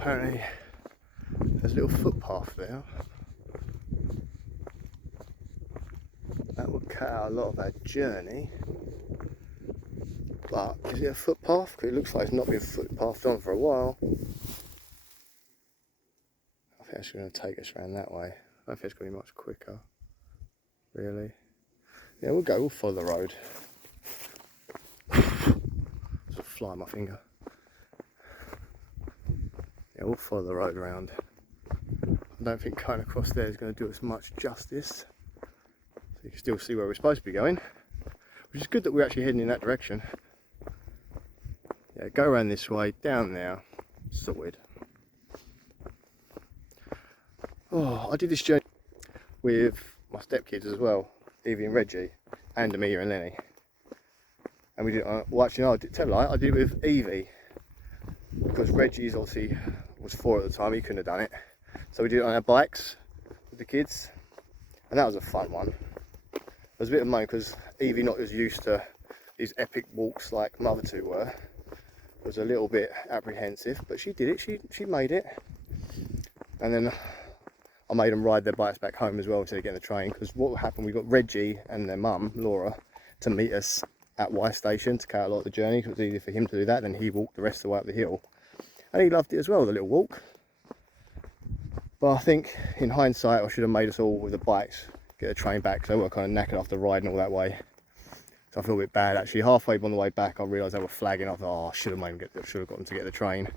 Apparently there's a little footpath there. That would cut out a lot of our journey. But is it a footpath? Because it looks like it's not been footpathed on for a while. I think it's going to take us around that way. I don't think it's going to be much quicker, really. Yeah, we'll follow the road. Sort of fly my finger. Yeah, we'll follow the road around. I don't think cutting across there is going to do us much justice. So you can still see where we're supposed to be going, which is good that we're actually heading in that direction. Yeah, go around this way, down there, sorted. Oh, I did this journey with my stepkids as well, Evie and Reggie, and Amelia and Lenny. And we did, well actually no, I did tell a lie, I did it with Evie, because Reggie's obviously was 4 at the time, he couldn't have done it. So we did it on our bikes with the kids, and that was a fun one. It was a bit of money because Evie, not as used to these epic walks like Mother 2 were, was a little bit apprehensive, but she did it, she made it. And then I made them ride their bikes back home as well instead of getting the train, because what happened, we got Reggie and their mum, Laura, to meet us at Y Station to cut a lot of the journey, because it was easier for him to do that, then he walked the rest of the way up the hill. And he loved it as well, the little walk. But I think in hindsight I should have made us all with the bikes get a train back, because they were kind of knackered after riding all that way. So I feel a bit bad actually. Halfway on the way back I realised they were flagging. I thought, oh, I should have got them to get the train.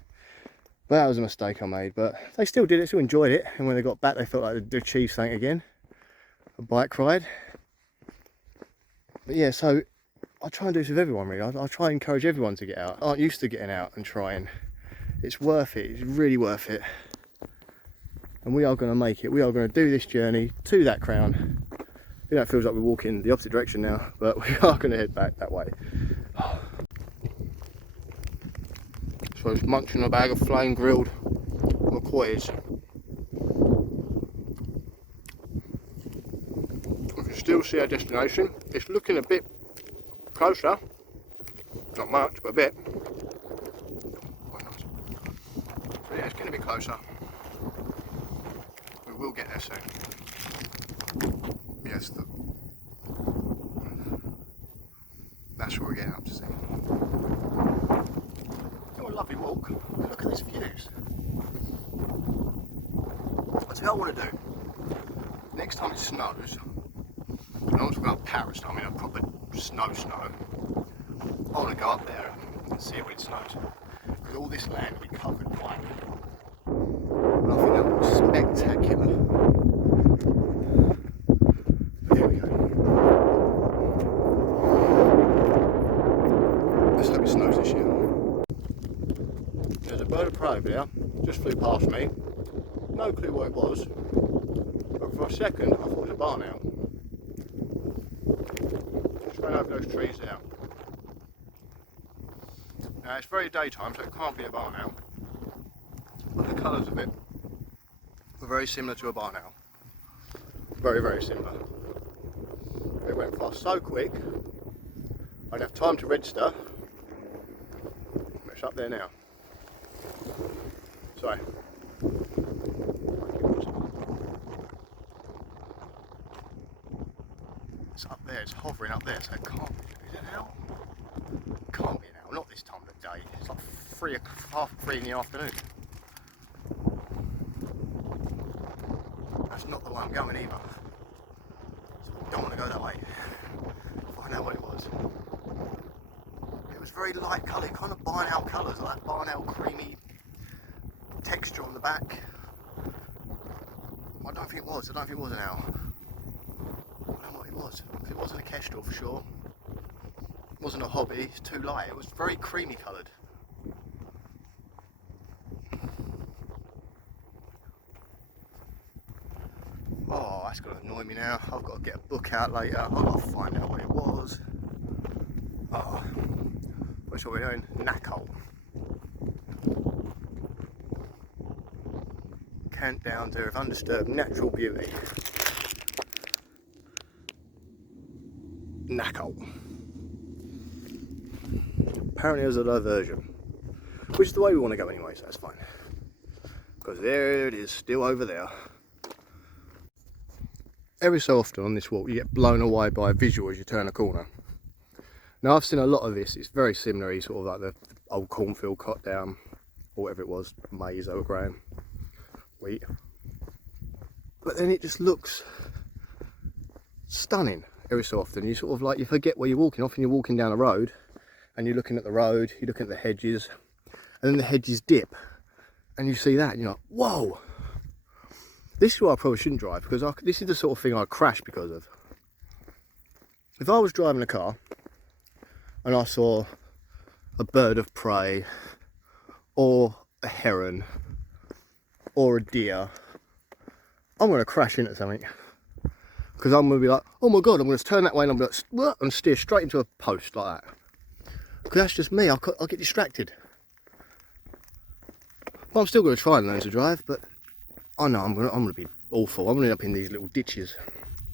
But that was a mistake I made. But they still did it, still enjoyed it. And when they got back they felt like they'd achieved something again. A bike ride. But yeah, so I try and do this with everyone really. I try and encourage everyone to get out. Aren't used to getting out and trying. It's worth it, it's really worth it. And we are going to make it. We are going to do this journey to that crown. You know, it feels like we're walking the opposite direction now, but we are going to head back that way. So I was munching a bag of flame grilled McCoys. We can still see our destination. It's looking a bit closer. Not much, but a bit. So yeah, it's getting a bit closer. We will get there soon. Yes, that's what we're getting up to see. What a lovely walk. Look at these views. I'll tell you what I want to do. Next time it snows, and I want to go up Paris, I mean a proper snow. I want to go up there and see when it snows. Because all this land will be covered in white. And I think that looks spectacular. But here we go. Let's hope it snows this year. There's a bird of prey over there, just flew past me. No clue what it was. But for a second I thought it was a barn owl. Just ran over those trees there. Now it's very daytime, so it can't be a barn owl. But the colours of it were very similar to a barn owl. Very, very similar. It went past so quick, I didn't have time to register. It's up there now. Sorry. It's up there, it's hovering up there, so it can't be. Is it an owl? It can't be an owl, not this time of the day. It's like half 3 in the afternoon. That's not the way I'm going either. So I don't want to go that way. Find out what it was. It was very light coloured, kind of barn owl colours, like that barn owl creamy texture on the back. I don't think it was an owl. I don't know what it was. It wasn't a kestrel for sure. It wasn't a hobby, it's too light. It was very creamy coloured. Oh, that's going to annoy me now. I've got to get a book out later. I've got to find out what it was. Oh, what's what we're doing? Knackhole. Camp down there of undisturbed natural beauty. Knackhole. Apparently there's a diversion, which is the way we want to go anyway, so that's fine. because there it is, still over there. Every so often on this walk you get blown away by a visual as you turn a corner. Now I've seen a lot of this, it's very similar, sort of like the old cornfield cut down, or whatever it was, maize over grain, wheat. But then it just looks stunning every so often. You sort of like, you forget where you're walking. Often you're walking down a road and you're looking at the road, you're looking at the hedges, and then the hedges dip and you see that and you're like, whoa! This is why I probably shouldn't drive, because this is the sort of thing I crash because of. If I was driving a car and I saw a bird of prey or a heron or a deer, I'm going to crash into something, because I'm going to be like, oh my god, I'm going to turn that way and I'm going to and steer straight into a post like that, because that's just me. I'll get distracted. Well, I'm still going to try and learn to drive, but I know I'm going to be awful. I'm going to end up in these little ditches,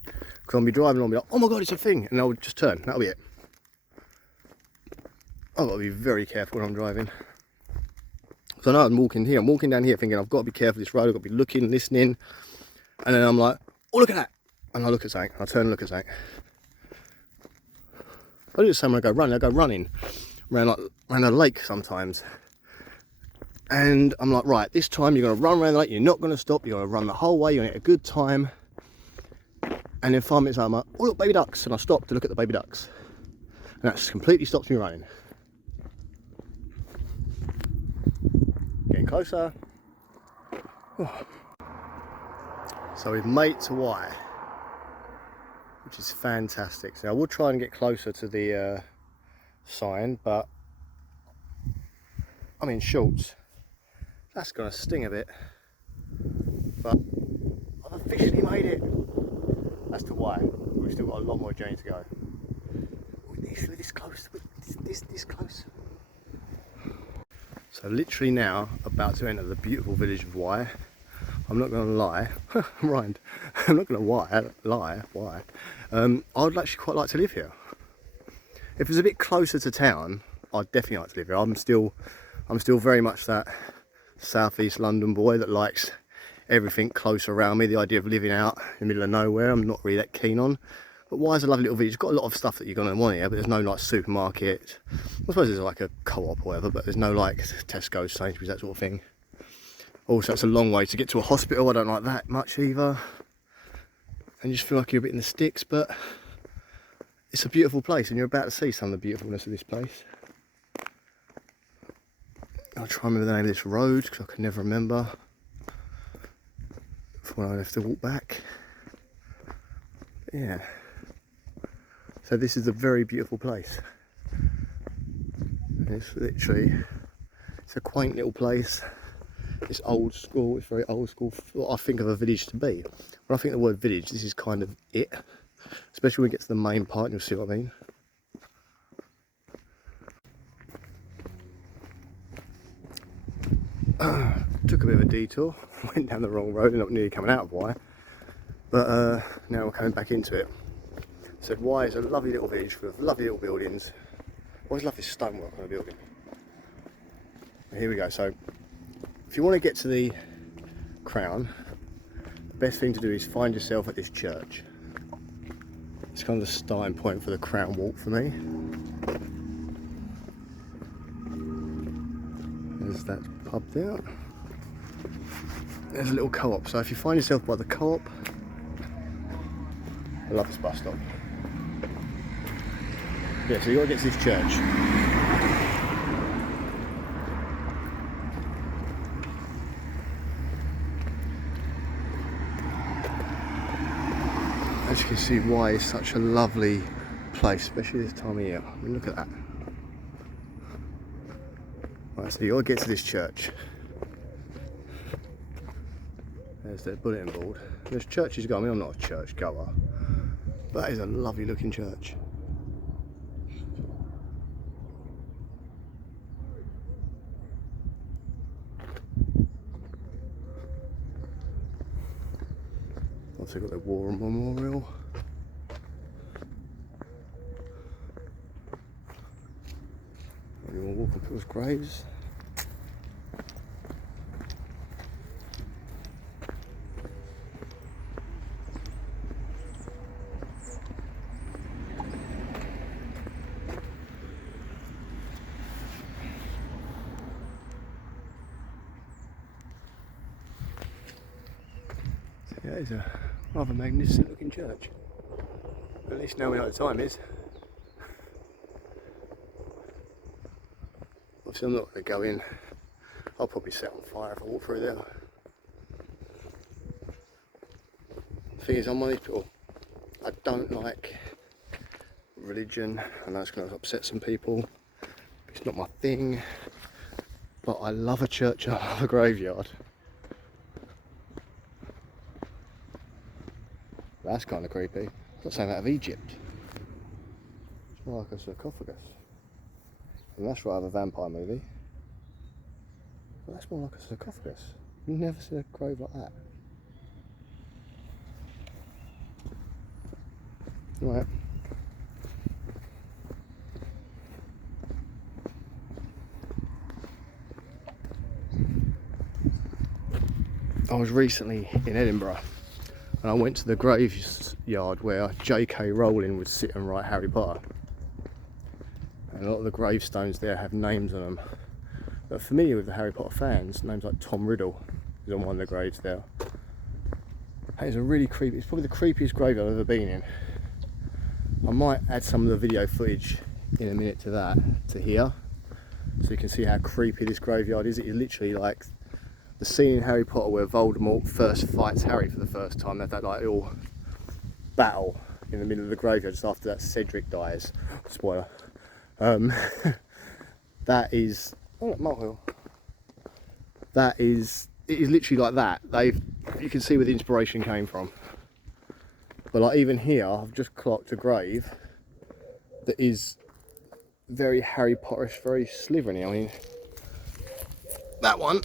because I'll be driving and I'll be like, oh my god, it's a thing, and I'll just turn. That'll be it. I've got to be very careful when I'm driving. So I know I'm walking here, I'm walking down here thinking I've got to be careful this road, I've got to be looking, listening, and then I'm like, oh look at that, and I look at something, I turn and look at something. I do the same when I go running around a lake sometimes, and I'm like, right, this time you're going to run around the lake, you're not going to stop, you're going to run the whole way, you're going to get a good time, and then 5 minutes later I'm like, oh look, baby ducks, and I stop to look at the baby ducks, and that completely stops me running. Getting closer. Oh. So we've made it to Y, which is fantastic. So I will try and get closer to the sign, but I'm in shorts. That's going to sting a bit, but I've officially made it. That's to Y. We've still got a lot more journey to go. We're this close. This close. So literally now, about to enter the beautiful village of Y. I'm not going to lie, rhymed. I'm not going to lie. Why? I'd actually quite like to live here. If it's a bit closer to town, I'd definitely like to live here. I'm still very much that southeast London boy that likes everything close around me. The idea of living out in the middle of nowhere, I'm not really that keen on. But Y is a lovely little village. It's got a lot of stuff that you're going to want here, but there's no like supermarket. I suppose there's like a co-op or whatever, but there's no like Tesco, Sainsbury's, that sort of thing. Also, it's a long way to get to a hospital. I don't like that much either. And you just feel like you're a bit in the sticks, but it's a beautiful place and you're about to see some of the beautifulness of this place. I'll try and remember the name of this road, because I can never remember from when I have to walk back. Yeah. So this is a very beautiful place. And it's literally, it's a quaint little place. It's old school, it's very old school, what I think of a village to be. When I think of the word village, this is kind of it. Especially when we get to the main part, and you'll see what I mean. Took a bit of a detour, went down the wrong road and not nearly coming out of Y. But now we're coming back into it. So Y is a lovely little village with lovely little buildings. I always love this stonework on a building. And here we go. So if you want to get to the Crown, the best thing to do is find yourself at this church. It's kind of the starting point for the Crown walk for me. There's that pub there. There's a little co-op. So if you find yourself by the co-op, I love this bus stop. Yeah, so you got to get to this church. As you can see, Y is such a lovely place, especially this time of year. I mean, look at that. Right, so you got to get to this church. There's the bulletin board. There's churches going. I mean, I'm not a church goer, but that is a lovely looking church. Also got the War Memorial. Anyone walk on people's graves? Yeah, it's a rather magnificent looking church. At least now we know what the time is. Obviously I'm not going to go in. I'll probably set on fire if I walk through there. The thing is, I'm one of these people, I don't like religion. I know it's going to upset some people. It's not my thing. But I love a church, I love a graveyard. That's kind of creepy. It's not something out of Egypt. It's more like a sarcophagus. And that's right out of a vampire movie. But that's more like a sarcophagus. You've never seen a grave like that. Right. I was recently in Edinburgh and I went to the graveyard where J.K. Rowling would sit and write Harry Potter. And a lot of the gravestones there have names on them. But familiar with the Harry Potter fans, names like Tom Riddle is on one of the graves there. That is a really creepy, it's probably the creepiest grave I've ever been in. I might add some of the video footage in a minute to that, to here, so you can see how creepy this graveyard is. It is literally like the scene in Harry Potter where Voldemort first fights Harry for the first time. They have that like little battle in the middle of the graveyard just after that Cedric dies. Spoiler. That is, oh look, molehill. That is, it is literally like that. You can see where the inspiration came from. But like even here, I've just clocked a grave that is very Harry Potterish, very Slytherin-y. I mean, that one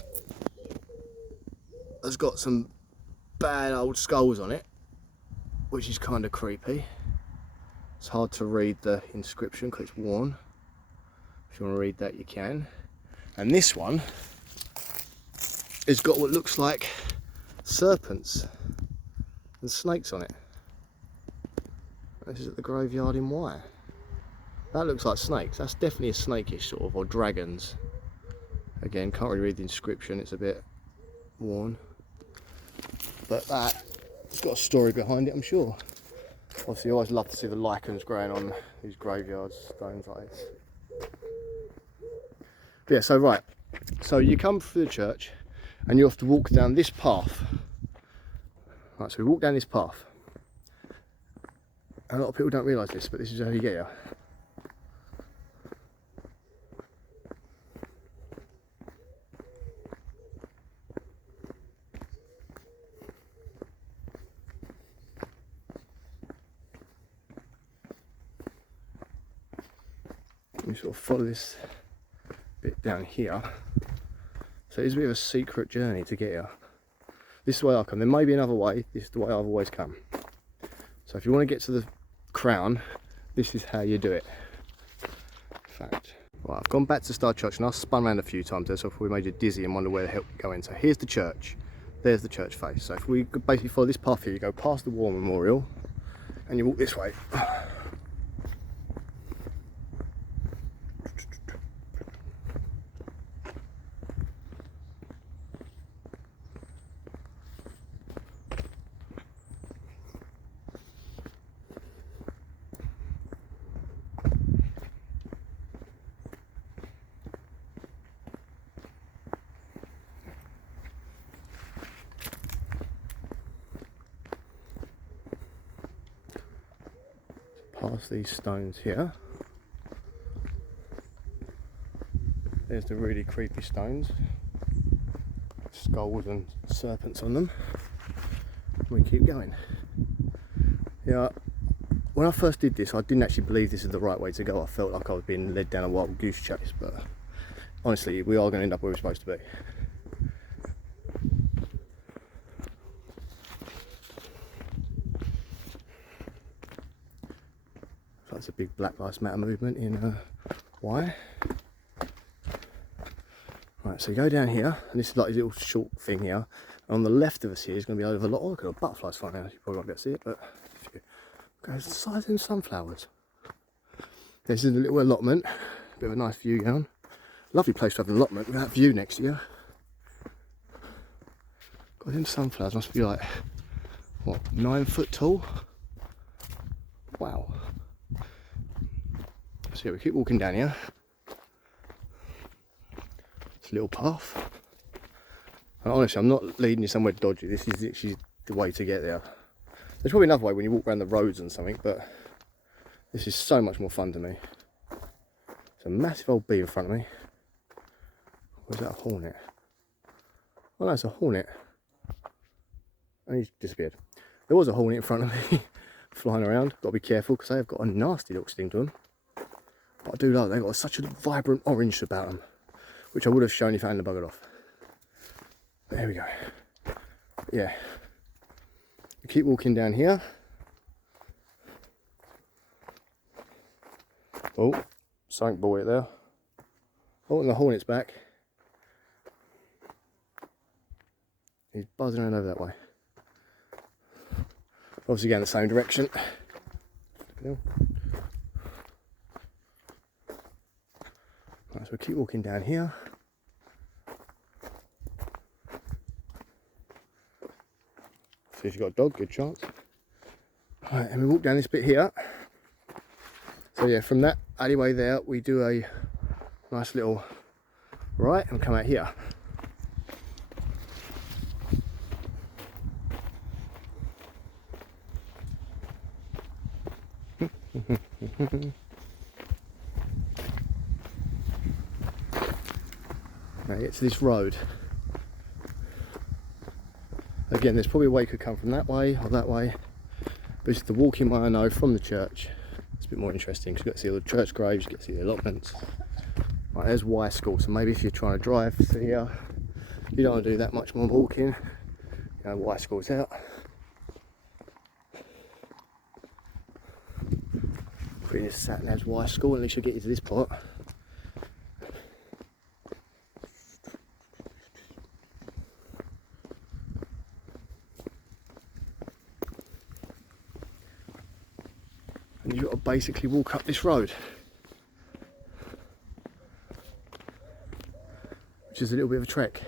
has got some bad old skulls on it, which is kind of creepy. It's hard to read the inscription because it's worn. If you want to read that, you can. And this one has got what looks like serpents and snakes on it. This is at the graveyard in Wye. That looks like snakes. That's definitely a snakish sort of, or dragons. Again, can't really read the inscription, it's a bit worn. But it's got a story behind it, I'm sure. Obviously, I always love to see the lichens growing on these graveyards, stones like this. But yeah, so right. So you come through the church and you have to walk down this path. Right, so we walk down this path. A lot of people don't realise this, but this is how you get here. You sort of follow this bit down here. So it's a bit of a secret journey to get here. This is the way I come. There may be another way. This is the way I've always come. So if you want to get to the crown, this is how you do it. In fact, right, I've gone back to Star Church and I've spun around a few times there, so if we made you dizzy and wonder where the hell we're going. So here's the church. There's the church face. So if we basically follow this path here, you go past the War Memorial and you walk this way. Past these stones here. There's the really creepy stones. Skulls and serpents on them. We keep going. Yeah, when I first did this, I didn't actually believe this is the right way to go. I felt like I was being led down a wild goose chase, but honestly, we are going to end up where we're supposed to be. That's a big Black Lives Matter movement in Wye. Right, so you go down here, and this is like a little short thing here. And on the left of us here is going to be over a lot. Oh, look at the butterflies flying out. You probably won't be able to see it, but if you go the size of them sunflowers. This is a little allotment. Bit of a nice view going. Lovely place to have an allotment with that view next to you. Got them sunflowers, must be like what, 9 foot tall? Wow. So yeah, we keep walking down here. It's a little path. And honestly, I'm not leading you somewhere dodgy. This is literally the way to get there. There's probably another way when you walk around the roads and something, but this is so much more fun to me. There's a massive old bee in front of me. Or is that a hornet? Oh no, it's a hornet. And he's disappeared. There was a hornet in front of me flying around. Got to be careful because they have got a nasty little sting to them. But I do love it. They've got such a vibrant orange about them, which I would have shown if I hadn't buggered off. But there we go. Yeah. We keep walking down here. Oh, something boy there. Oh, and the hornet's back. He's buzzing around over that way. Obviously going the same direction. Right, so we keep walking down here. See if you've got a dog, good chance. Right, and we walk down this bit here. So yeah, from that alleyway there, we do a nice little right and come out here. Now get to this road. Again, there's probably a way you could come from that way or that way, but it's the walking way I know from the church. It's a bit more interesting because you get to see all the church graves, you get to see the allotments. Right, there's Y School, so maybe if you're trying to drive to here, you don't want to do that much more walking. You know, Y School's out. Put in your sat nav's Y School, at least you'll get you to this part. And you've got to basically walk up this road, which is a little bit of a trek.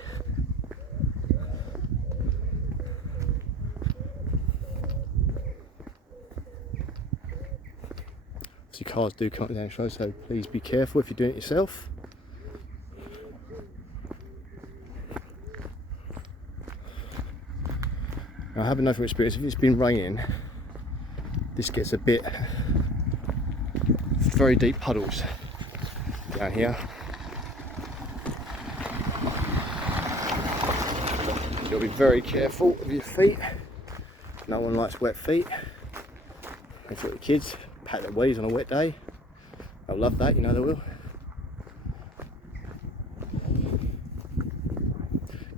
So cars do come down this road, so please be careful if you're doing it yourself. Now, I have another experience. If it's been raining, this gets a bit very deep puddles down here. You've got to be very careful of your feet. No one likes wet feet. If you've got your kids, pat their wheeze on a wet day. They'll love that, you know they will.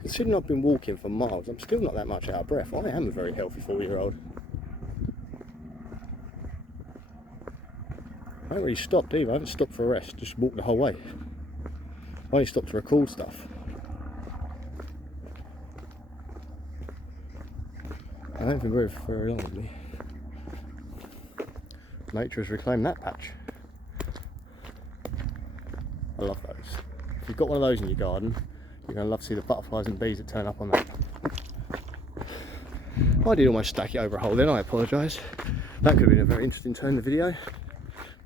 Considering I've been walking for miles, I'm still not that much out of breath. I am a very healthy 4-year-old. I haven't really stopped either. I haven't stopped for a rest, just walked the whole way. I only stopped to record stuff. I haven't been very long with me. Nature has reclaimed that patch. I love those. If you've got one of those in your garden, you're going to love to see the butterflies and bees that turn up on that. I did almost stack it over a hole then, I apologise. That could have been a very interesting turn in the video.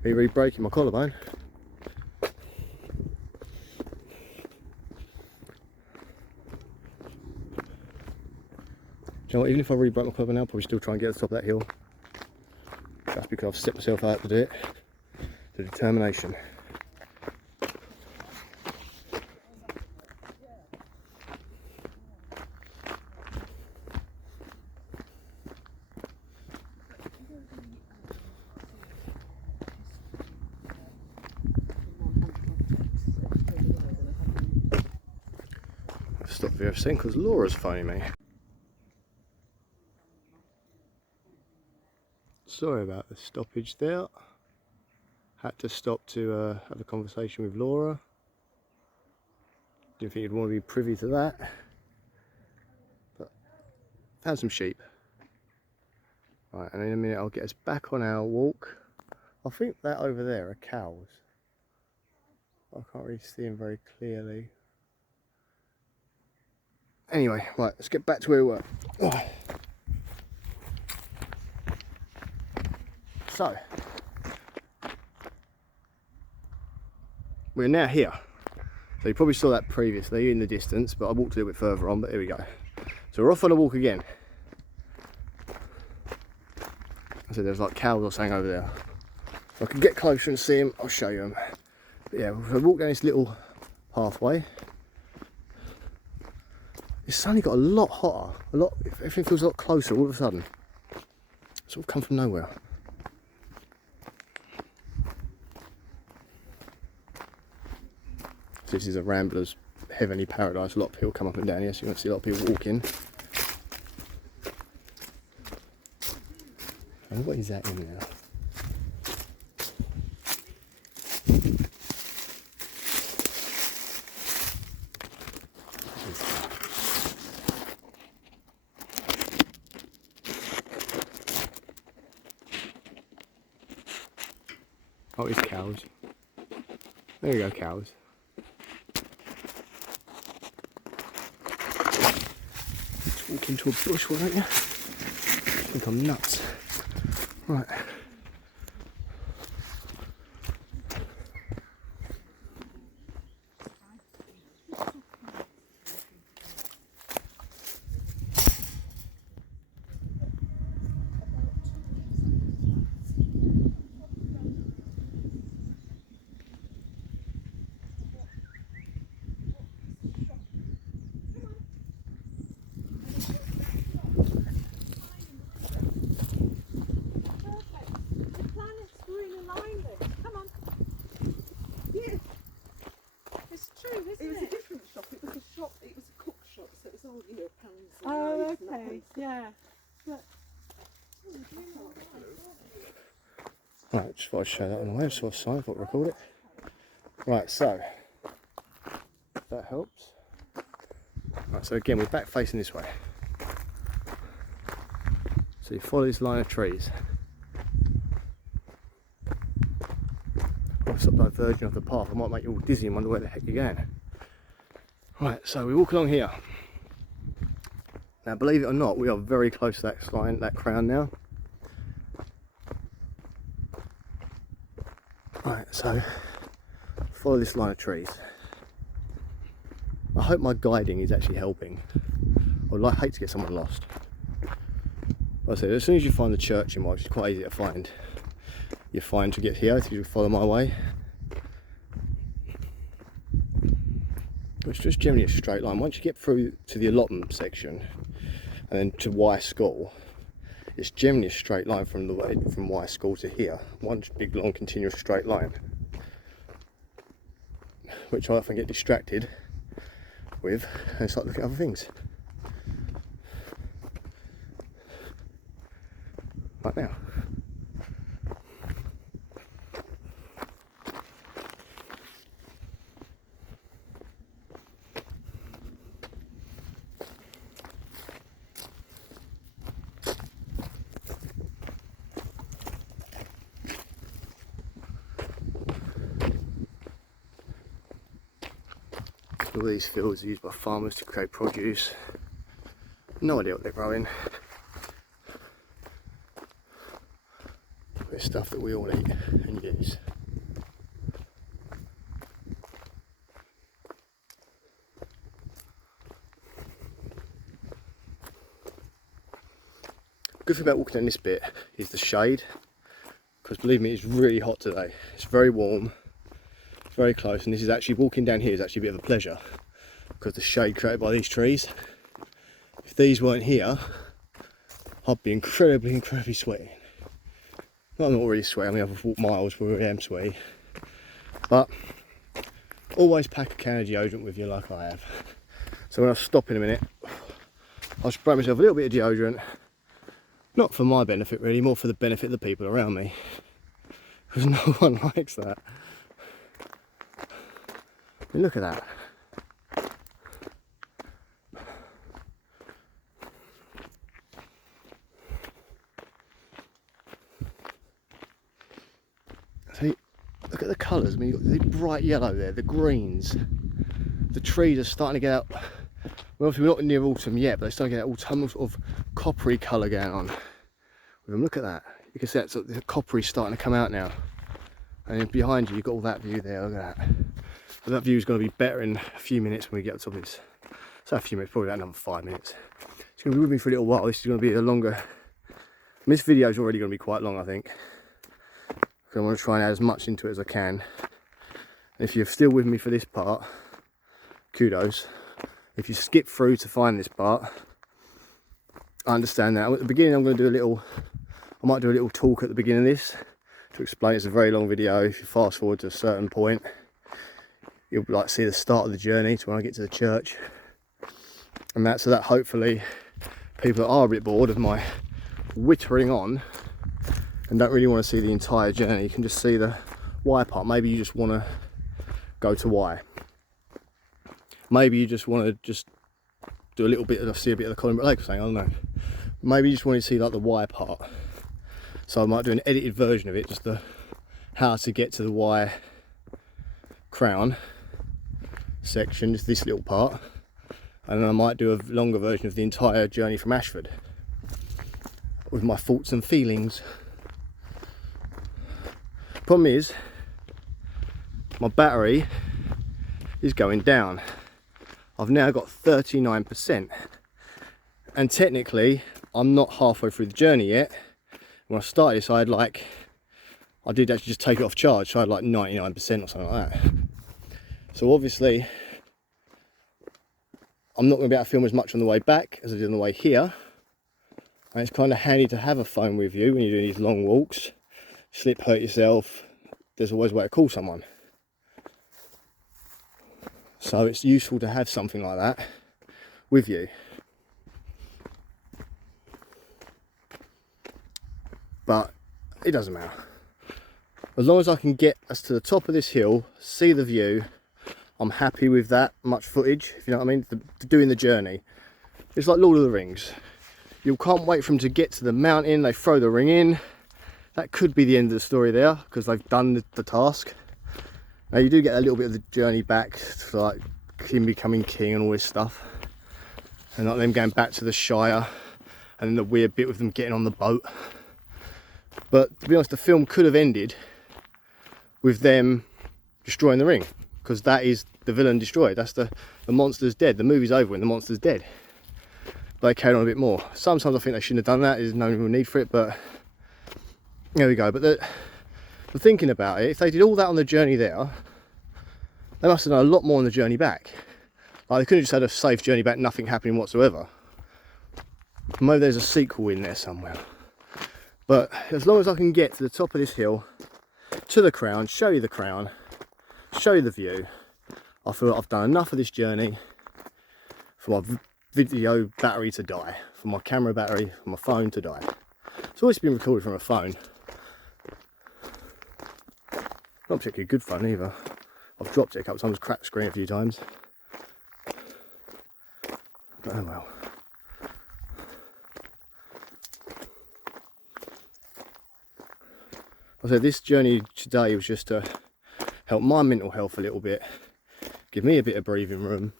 Me re-breaking my collarbone. Do you know what, even if I re-break my collarbone now, I'll probably still try and get to the top of that hill. Just because I've set myself out to do it. The determination. I've stopped the everything because Laura's phoning me. Sorry about the stoppage there. Had to stop to have a conversation with Laura. Didn't think you'd want to be privy to that. But found some sheep. Right, and in a minute I'll get us back on our walk. I think that over there are cows. I can't really see them very clearly. Anyway, right, let's get back to where we were. Oh. so we're now here. So you probably saw that previously in the distance, but I walked a little bit further on, but here we go. So we're off on a walk again. I said there's like cows or something over there. If I can get closer and see them, I'll show you them. But yeah, we'll walk down this little pathway. It's suddenly got a lot hotter, everything feels a lot closer all of a sudden. It's all come from nowhere. So this is a rambler's heavenly paradise. A lot of people come up and down here, so you won't see a lot of people walking. And what is that in there? Oh, it's cows. There you go, cows. Let's walk into a bush, why don't you? I think I'm nuts. Right. Oh, okay, yeah. Right, just thought I'd show that on the way, so I thought I'd record it. Right, so, if that helps. Right, so again, we're back facing this way. So you follow this line of trees. I'll stop diverging off the path, I might make you all dizzy and wonder where the heck you're going. Right, so we walk along here. Now, believe it or not, we are very close to that line, that crown now. Right, so follow this line of trees. I hope my guiding is actually helping. I'd hate to get someone lost. Like I said, as soon as you find the church in which it's quite easy to find, you're fine to get here if you follow my way. It's just generally a straight line. Once you get through to the allotment section and then to Y School, it's generally a straight line from Y School to here. One big long continuous straight line, which I often get distracted with and start looking at other things. Like now. All these fields are used by farmers to create produce. No idea what they're growing. But it's stuff that we all eat and use. Good thing about walking down this bit is the shade, because believe me, it's really hot today. It's very warm. Very close, and this is actually, walking down here is actually a bit of a pleasure because the shade created by these trees. If these weren't here, I'd be incredibly sweaty. I'm not really sweaty, I mean I've walked miles where I am sweaty, but always pack a can of deodorant with you like I have. So when I stop in a minute, I'll spray myself a little bit of deodorant, not for my benefit really, more for the benefit of the people around me, because no one likes that. Look at that. See, look at the colours. I mean, you've got the bright yellow there, the greens. The trees are starting to get out. Well, obviously we're not near autumn yet, but they're starting to get that autumnal sort of coppery colour going on with them. Look at that. You can see that sort of, the coppery starting to come out now. And then behind you, you've got all that view there, look at that. But that view is going to be better in a few minutes when we get up to this. So a few minutes, probably about another 5 minutes. It's going to be with me for a little while. This is going to be a longer, this video is already going to be quite long, I think. So I want to try and add as much into it as I can. And if you're still with me for this part, kudos. If you skip through to find this part, I understand that. At the beginning I'm going to do a little, I might do a little talk at the beginning of this to explain. It's a very long video. If you fast forward to a certain point, you'll like see the start of the journey to when I get to the church. And that, so that hopefully people that are a bit bored of my whittering on and don't really want to see the entire journey, you can just see the Y part. Maybe you just want to go to Y. Maybe you just want to just do a little bit of, see a bit of the Colin Lake or something, I don't know. Maybe you just want to see like the Y part. So I might do an edited version of it, just the how to get to the Y crown section, just this little part. And then I might do a longer version of the entire journey from Ashford with my thoughts and feelings. Problem is, my battery is going down. I've now got 39%, and technically I'm not halfway through the journey yet. When I started this, I did actually just take it off charge, so I had like 99% or something like that. So obviously I'm not going to be able to film as much on the way back as I did on the way here. And it's kind of handy to have a phone with you when you're doing these long walks. Slip, hurt yourself, there's always a way to call someone. So it's useful to have something like that with you. But it doesn't matter. As long as I can get us to the top of this hill, see the view, I'm happy with that much footage, if you know what I mean, doing the journey. It's like Lord of the Rings. You can't wait for them to get to the mountain, they throw the ring in. That could be the end of the story there, because they've done the task. Now you do get a little bit of the journey back, to like him becoming king and all this stuff. And like them going back to the Shire, and then the weird bit with them getting on the boat. But to be honest, the film could have ended with them destroying the ring, because that is the villain destroyed. That's the monster's dead. The movie's over when the monster's dead. But they carried on a bit more. Sometimes I think they shouldn't have done that. There's no real need for it, but there we go. But the thinking about it, if they did all that on the journey there, they must have done a lot more on the journey back. Like they could have just had a safe journey back, nothing happening whatsoever. Maybe there's a sequel in there somewhere. But as long as I can get to the top of this hill, to the crown, show you the crown, show you the view, I feel like I've done enough of this journey for my video battery to die, for my camera battery, for my phone to die. It's always been recorded from a phone. Not particularly a good phone either. I've dropped it a couple of times, cracked the screen a few times. But oh well. I said this journey today was just to help my mental health a little bit, give me a bit of breathing room,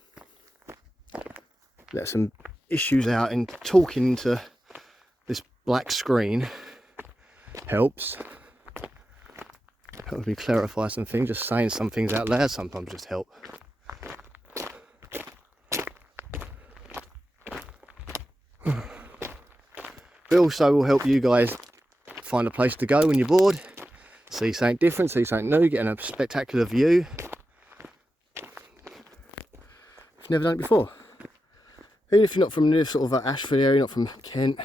let some issues out, and talking into this black screen helps me clarify some things. Just saying some things out loud sometimes just help. It also will help you guys find a place to go when you're bored, see something different, see something new, getting a spectacular view. You've never done it before. Even if you're not from the sort of Ashford area, not from Kent,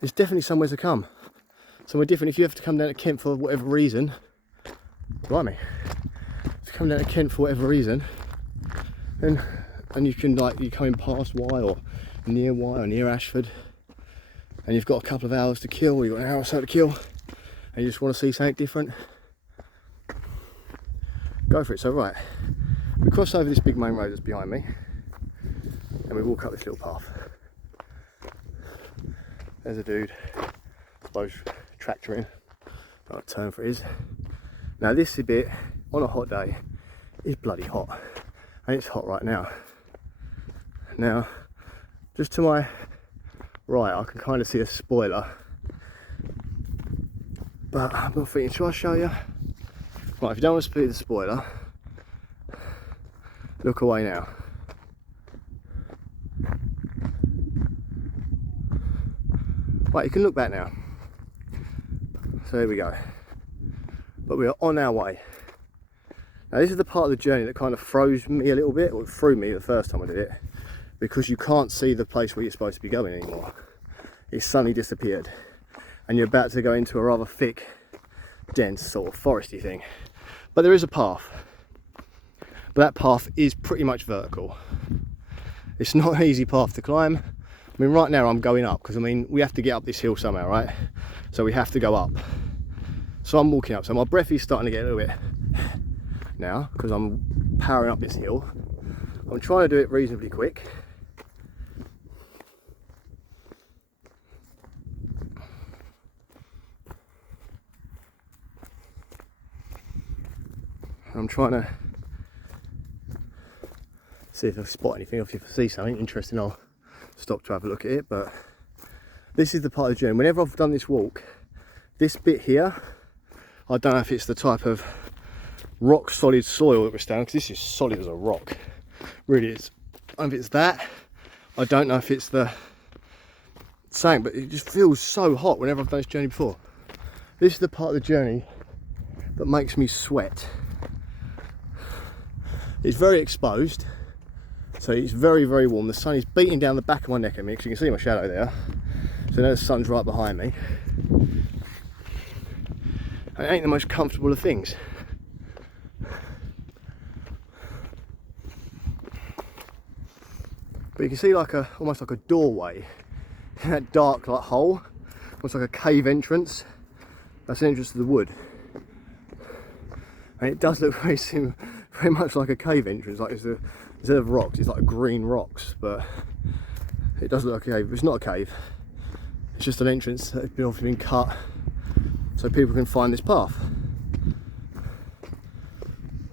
there's definitely somewhere to come. Somewhere different. If you have to come down to Kent for whatever reason, blimey, to come down to Kent for whatever reason, and you can, like, you're coming past Y or near Y or near Ashford, and you've got a couple of hours to kill, or you've got an hour or so to kill, and you just want to see something different, go for it. So right, we cross over this big main road that's behind me, and we walk up this little path. There's a dude, I suppose, tractoring, I'll turn for it is. Now this bit, on a hot day, is bloody hot, and it's hot right now. Now, just to my right, I can kind of see a spoiler But I'm not thinking, shall I show you? Right, if you don't want to split the spoiler, look away now. Right, you can look back now. So here we go. But we are on our way. Now this is the part of the journey that kind of froze me a little bit, or threw me the first time I did it, because you can't see the place where you're supposed to be going anymore. It's suddenly disappeared. And you're about to go into a rather thick, dense sort of foresty thing. But there is a path. But that path is pretty much vertical. It's not an easy path to climb. I mean, right now I'm going up, because I mean, we have to get up this hill somehow, right? So we have to go up. So I'm walking up, so my breath is starting to get a little bit now, because I'm powering up this hill. I'm trying to do it reasonably quick. I'm trying to see if I spot anything, if I see something interesting I'll stop to have a look at it. But this is the part of the journey. Whenever I've done this walk, this bit here, I don't know if it's the type of rock solid soil that we're standing on, because this is solid as a rock, really is. I don't know if it's that, I don't know if it's the same, but it just feels so hot whenever I've done this journey before. This is the part of the journey that makes me sweat. It's very exposed, so it's very, very warm. The sun is beating down the back of my neck at me, because you can see my shadow there. So now the sun's right behind me. And it ain't the most comfortable of things. But you can see like almost like a doorway in that dark like hole, almost like a cave entrance. That's the entrance to the wood. And it does look very much like a cave entrance, like instead of rocks, it's like green rocks, but it does look like a cave. It's not a cave, it's just an entrance that has obviously been cut so people can find this path.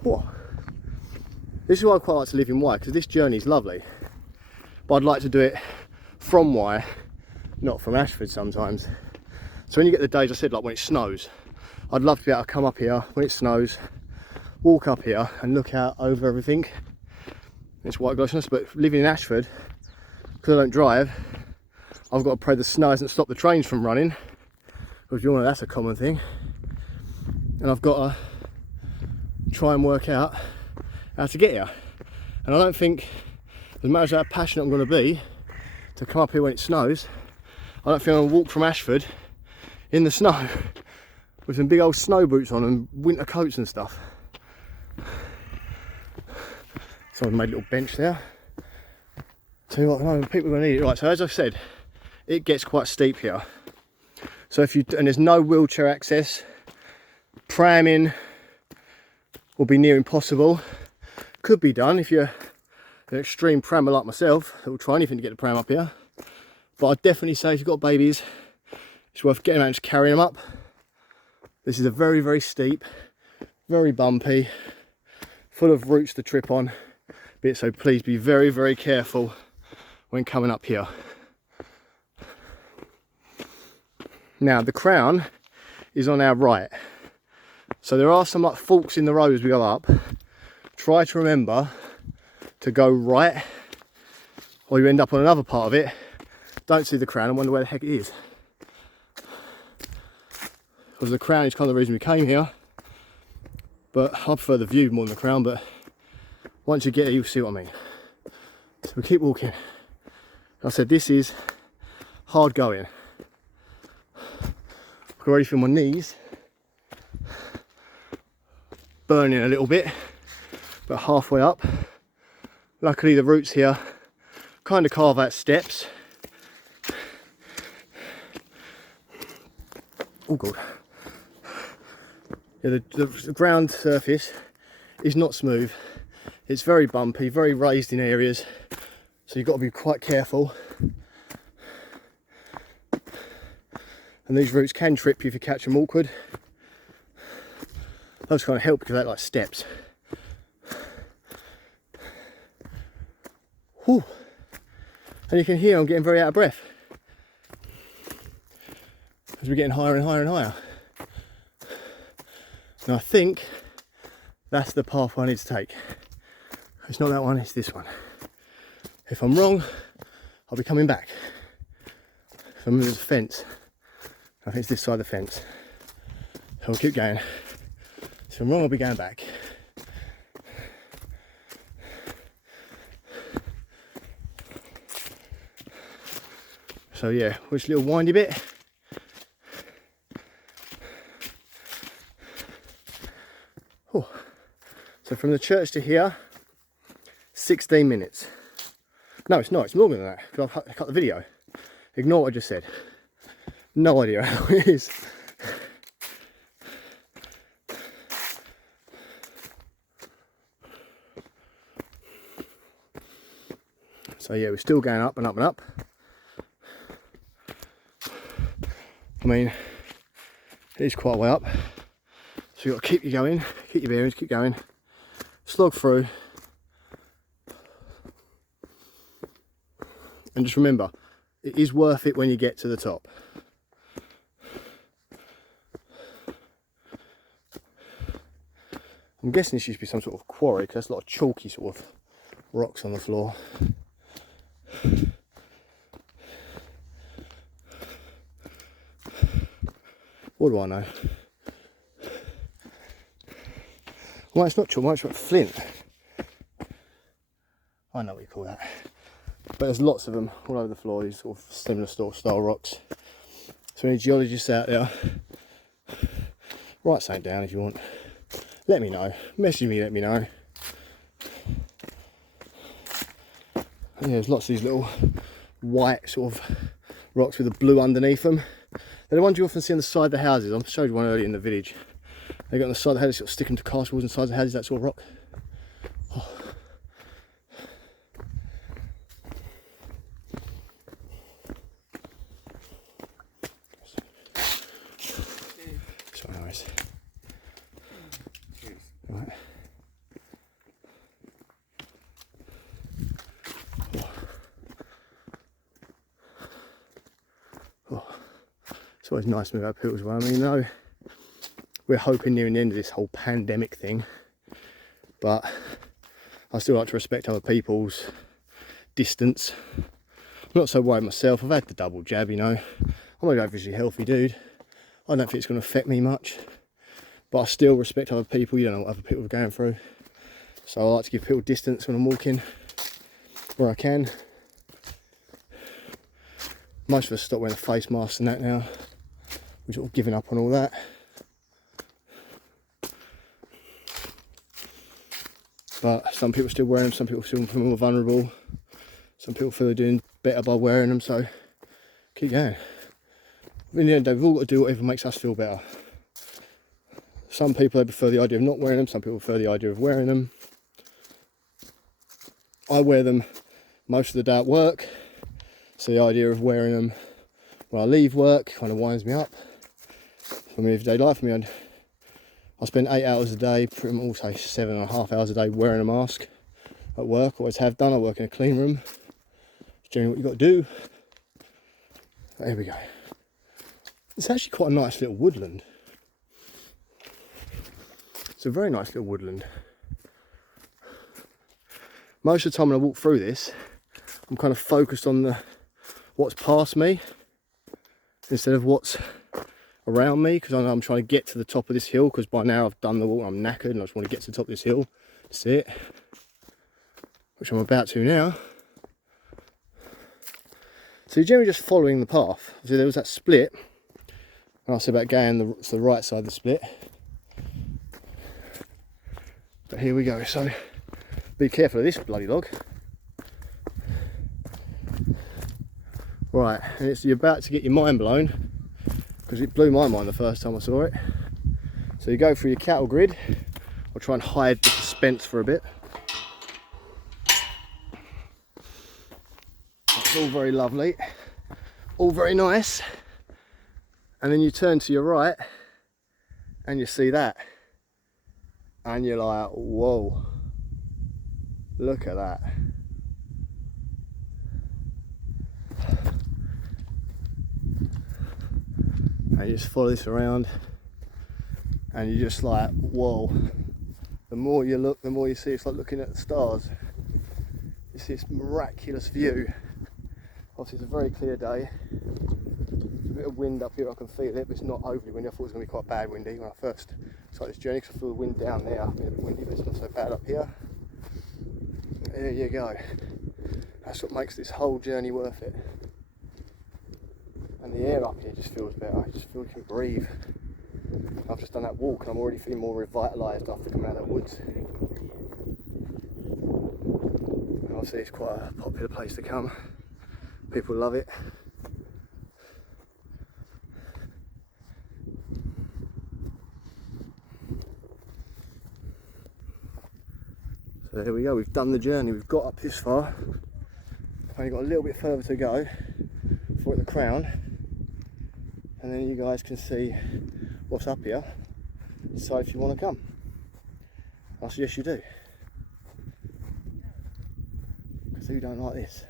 Whoa. This is why I quite like to live in Wye, because this journey is lovely, but I'd like to do it from Wye, not from Ashford sometimes. So when you get the days, I said, like when it snows, I'd love to be able to come up here when it snows, walk up here and look out over everything. It's white glossiness, but living in Ashford, because I don't drive, I've got to pray the snow hasn't stopped the trains from running, because you all know that's a common thing. And I've got to try and work out how to get here. And I don't think, as much as how passionate I'm going to be to come up here when it snows, I don't think I'm going to walk from Ashford in the snow with some big old snow boots on and winter coats and stuff. Someone made a little bench there. Tell you what, no, people are going to need it. Right, so as I've said, it gets quite steep here. So if you, and there's no wheelchair access, pramming will be near impossible. Could be done if you're an extreme prammer like myself that will try anything to get the pram up here. But I'd definitely say if you've got babies, it's worth getting out and just carrying them up. This is a very, very steep, very bumpy, full of roots to trip on bit, so please be very, very careful when coming up here. Now the crown is on our right, so there are some like forks in the road as we go up. Try to remember to go right, or you end up on another part of it, don't see the crown and wonder where the heck it is. Because the crown is kind of the reason we came here, but I prefer the view more than the crown, but once you get there you'll see what I mean. So we keep walking. Like I said, this is hard going. I can already feel my knees burning a little bit, but halfway up. Luckily the roots here kind of carve out steps. Oh god. Yeah, the ground surface is not smooth. It's very bumpy, very raised in areas, so you've got to be quite careful. And these roots can trip you if you catch them awkward. Those kind of help because they're like steps. Whew. And you can hear I'm getting very out of breath as we're getting higher and higher and higher. And I think that's the path I need to take. It's not that one, it's this one. If I'm wrong, I'll be coming back. If I'm moving the fence, I think it's this side of the fence. So I'll keep going. If I'm wrong, I'll be going back. So yeah, which little windy bit. Oh. So from the church to here, 16 minutes. No, it's not, it's longer than that, because I've cut the video. Ignore what I just said. No idea how long it is. So yeah, we're still going up and up and up. I mean, it is quite a way up. So you've got to keep you going, keep your bearings, keep going, slog through. And just remember, it is worth it when you get to the top. I'm guessing this used to be some sort of quarry, because there's a lot of chalky sort of rocks on the floor. What do I know? Well, it's not chalk, well, it's like flint. I know what you call that. But there's lots of them all over the floor, these sort of similar style rocks. So any geologists out there, write something down if you want. Let me know. Message me, let me know. And yeah, there's lots of these little white sort of rocks with the blue underneath them. They're the ones you often see on the side of the houses. I showed you one earlier in the village. They got on the side of the houses, sort of stick them to cast walls and sides of houses, that sort of rock. Oh. So nice. Right. Oh. It's always nice to move up hills as well. I mean, you know, we're hoping nearing the end of this whole pandemic thing, but I still like to respect other people's distance. I'm not so worried myself. I've had the double jab, you know. I'm an obviously healthy dude. I don't think it's going to affect me much, but I still respect other people. You don't know what other people are going through, so I like to give people distance when I'm walking where I can. Most of us stop wearing a face mask and that now. We're sort of giving up on all that. But some people still wear them, some people still feel more vulnerable, some people feel they're doing better by wearing them, so keep going. In the end, we've all got to do whatever makes us feel better. Some people, they prefer the idea of not wearing them, some people prefer the idea of wearing them. I wear them most of the day at work, so the idea of wearing them when I leave work kind of winds me up. For me, everyday life, I spend 8 hours a day, pretty much say 7.5 hours a day wearing a mask at work. Always have done. I work in a clean room. It's generally what you've got to do. But here we go. It's actually quite a nice little woodland. It's a very nice little woodland. Most of the time when I walk through this, I'm kind of focused on what's past me instead of what's around me, because I know I'm trying to get to the top of this hill, because by now I've done the walk, I'm knackered and I just want to get to the top of this hill to see it, which I'm about to now. So you're generally just following the path. So there was that split, and I said about going to the right side of the split, but here we go. So be careful of this bloody log. Right, and you're about to get your mind blown, because it blew my mind the first time I saw it. So you go through your cattle grid. I'll try and hide the suspense for a bit. It's all very lovely, all very nice. And then you turn to your right and you see that. And you're like, whoa, look at that. And you just follow this around. and you're just like, whoa. The more you look, the more you see. It's like looking at the stars. You see this miraculous view. Obviously it's a very clear day. There's a bit of wind up here, I can feel it, but it's not overly windy. I thought it was going to be quite bad windy when I first started this journey, because I feel the wind down there, a bit windy, but it's not so bad up here. There you go. That's what makes this whole journey worth it. And the air up here just feels better. I just feel you can breathe. I've just done that walk and I'm already feeling more revitalised after coming out of the woods. And obviously it's quite a popular place to come. People love it. So there we go, we've done the journey, we've got up this far. Only got a little bit further to go before at the crown. And then you guys can see what's up here. Decide if you want to come. I suggest you do. Because who don't like this?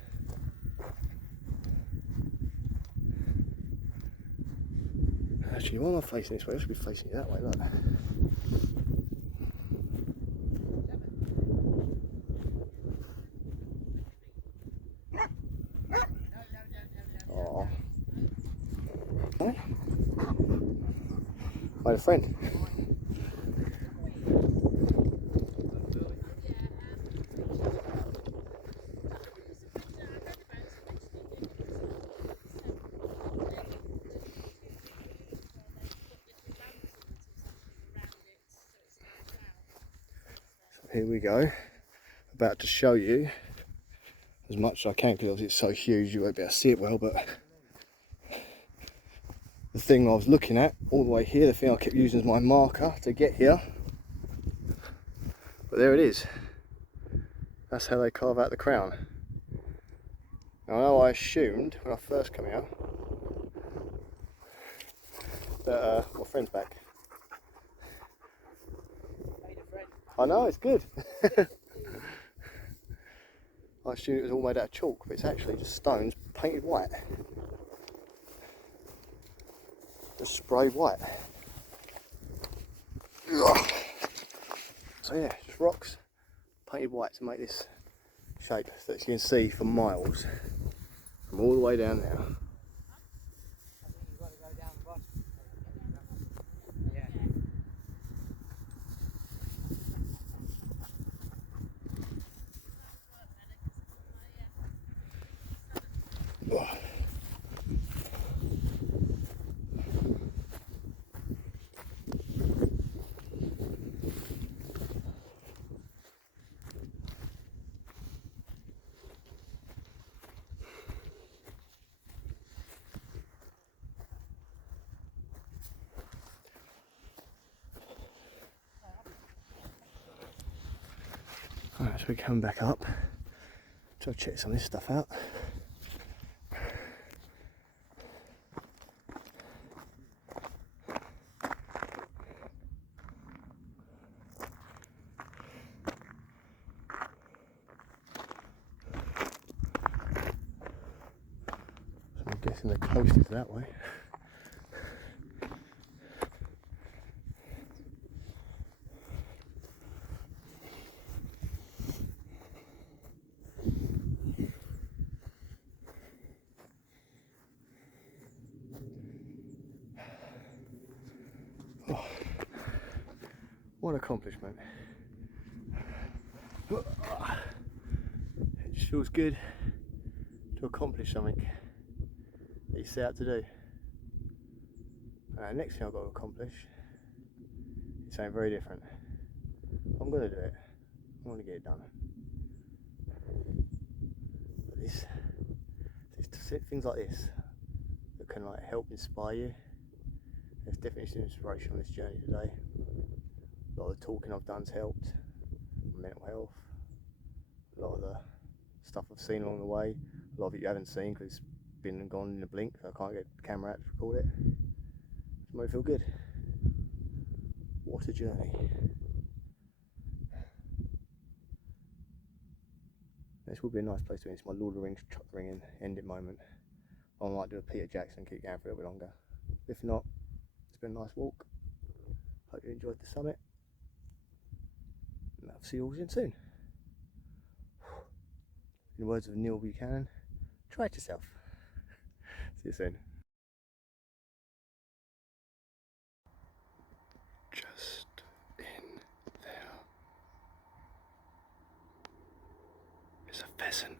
Actually, why am I facing this way? I should be facing it that way, look. Aww. Hi. I had a friend. Here we go, about to show you as much as I can, because obviously it's so huge you won't be able to see it well, but the thing I was looking at all the way here, the thing I kept using as my marker to get here, but there it is. That's how they carve out the crown. Now I know I assumed when I first came out that my friend's back. I know, it's good. I assumed it was all made out of chalk, but it's actually just stones painted white. Just sprayed white. So yeah, just rocks painted white to make this shape that you can see for miles from all the way down there. Alright, so we're coming back up to check some of this stuff out. So I'm guessing the coast is that way. Oh, what an accomplishment. It just feels good to accomplish something that you set out to do. Next thing I've got to accomplish is something very different. I'm going to do it. I'm going to get it done. But it's things like this that can like help inspire you. There's definitely some inspiration on this journey today. A lot of the talking I've done's helped my mental health. A lot of the stuff I've seen along the way. A lot of it you haven't seen because it's been and gone in a blink, so I can't get the camera out to record it. It might feel good. What a journey. This will be a nice place to end. It's my Lord of the Rings chuck ringing ending moment. I might do a Peter Jackson, keep going for a little bit longer. If not, it's been a nice walk. Hope you enjoyed the summit. And I'll see you all again soon. In the words of Neil Buchanan, try it yourself. See you soon. Just in there is a pheasant.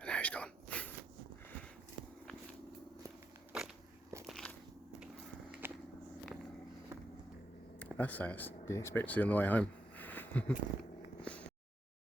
And now he's gone. That's nice. Didn't expect to see on the way home.